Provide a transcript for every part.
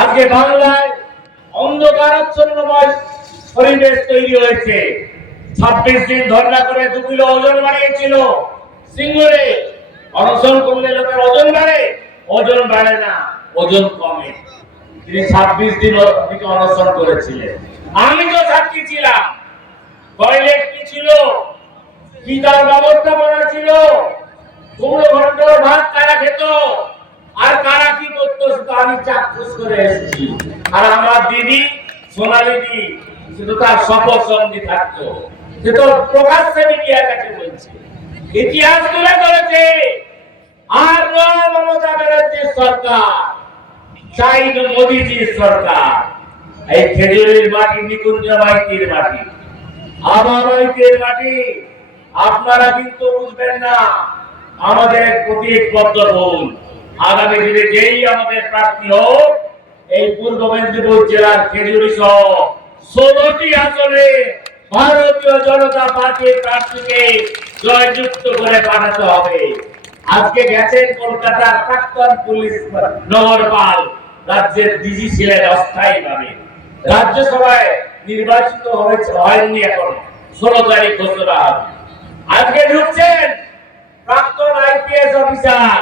আজকে বাংলায় অন্ধকারাচ্ছন্নময় পরিবেশ তৈরি হয়েছে। 26 দিন ধর্ণা করে 2 কিলো ওজন বাড়িয়েছিল সিঙ্গুরে। অনশন করলে লোকের ওজন বাড়ে? ওজন বাড়ে না, ওজন কমে। তিনি 26 দিন অনশন করেছিলেন। আমি তো সাক্ষী ছিলাম। টয়লেট কি ছিল, কি তার ব্যবস্থাপনা ছিল, 16 ঘন্টার ভাত কারা খেত, আর কারা কি করতো সেটা আমি চাক্ষুষ করে এসেছি। আর আমার দিদি সোনালী দি শুধু তার শপথ সঙ্গী থাকতো, সে তো প্রকাশ্যে মিডিয়ার কাছে বলছে, ইতিহাস তুলে ধরেছে। আর নয় মমতা ব্যানার্জির সরকার, চাই মোদীজির সরকার। এই খেজুরির মাটি নিকুঞ্জ মাইতির মাটি, আমার মাইতির মাটি। আপনারা কিন্তু বুঝবেন না আমাদের প্রতিজ্ঞাবদ্ধ ভুল। আগামী দিনে যেই আমাদের প্রার্থী হোক, এই পূর্ব মেদিনীপুর জেলার খেজুরি সহ 16টি আসনে ভারতীয় জনতা পার্টির প্রার্থীকে জয়যুক্ত করে পাঠাতে হবে। আজকে গেছেন কলকাতার প্রাক্তন পুলিশ নগরপাল, রাজ্যের ডিজি ছিলেন অস্থায়ীভাবে। রাজ্যসভায় নির্বাচিত হয়নি, এখন 16 তারিখ ঘোষণা হবে। আজকে ঢুকছেন প্রাক্তন আইপিএস অফিসার,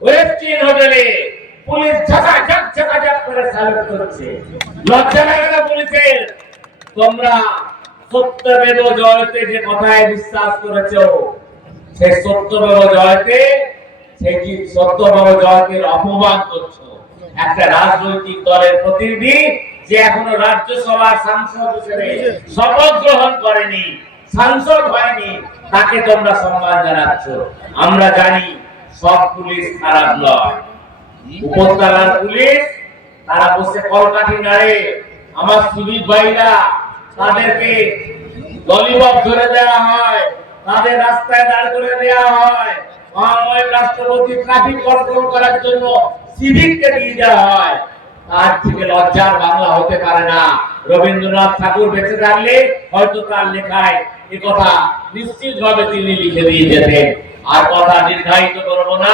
ওয়েস্টিন হোটেলে পুলিশ ঝাঁকাঝাক করে স্বাগত করছে। লজ্জা লাগে না পুলিশের? তোমরা সত্যমেব জয়তে যে কথায় বিশ্বাস করেছো, সেই সত্যমেব জয়তে, সেই সত্যমেব জয়তের অপমান করছো। একটা রাজনৈতিক দলের প্রতিনিধি যে এখনো রাজ্যসভার সাংসদ হিসেবে শপথ গ্রহণ করেনি, সাংসদ হয়নি, তাকে তোমরা সম্মান জানাচ্ছ। আমরা জানি সব পুলিশ খারাপ নয়। উপত্যকার পুলিশ তারা বসে কলকাঠি নাড়ে। আমার সিভিক ভাইরা, তাদেরকে ললিপপ ধরে দেওয়া হয়, তাদের রাস্তায় দাঁড় করে দেওয়া হয়। মহামহিম রাষ্ট্রপতি ট্রাফিক কন্ট্রোল করার জন্য সিভিককে দিয়ে দেওয়া হয়। তার থেকে লজ্জার বাংলা হতে পারে না। রবীন্দ্রনাথ ঠাকুর বেঁচে থাকলে হয়তো তার লেখায় এই কথা নিশ্চিতভাবে তিনি লিখে দিয়ে যেতেন। আর কথা দীর্ঘায়িত করব না।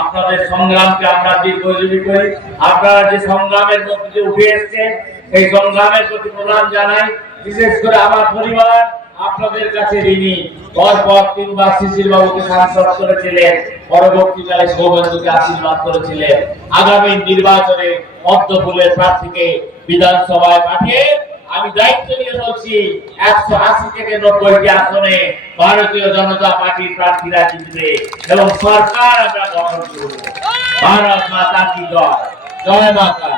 আপনাদের সংগ্রামকে আমরা দীর্ঘজীবী করি। আপনারা যে সংগ্রামের মধ্যে উঠে এসেছেন, সেই সংগ্রামের প্রতি প্রণাম জানাই। বিশেষ করে আমার পরিবার আপনাদের কাছে ঋণী। পরপর 3 বার শিশির বাবুকে সাংসদ করেছিলেন, পরবর্তীকালে সৌমেন্দুকে আশীর্বাদ করেছিলেন। আগামী নির্বাচনে পদ্মফুলের প্রার্থীকে বিধানসভায় পাঠিয়ে আমি দায়িত্ব নিয়ে বলছি, 180 থেকে 90টি আসনে ভারতীয় জনতা পার্টির প্রার্থীরা জিতবে এবং সরকার আমরা গঠন করব। ভারত মাতা কি জয়, জয় মাতা।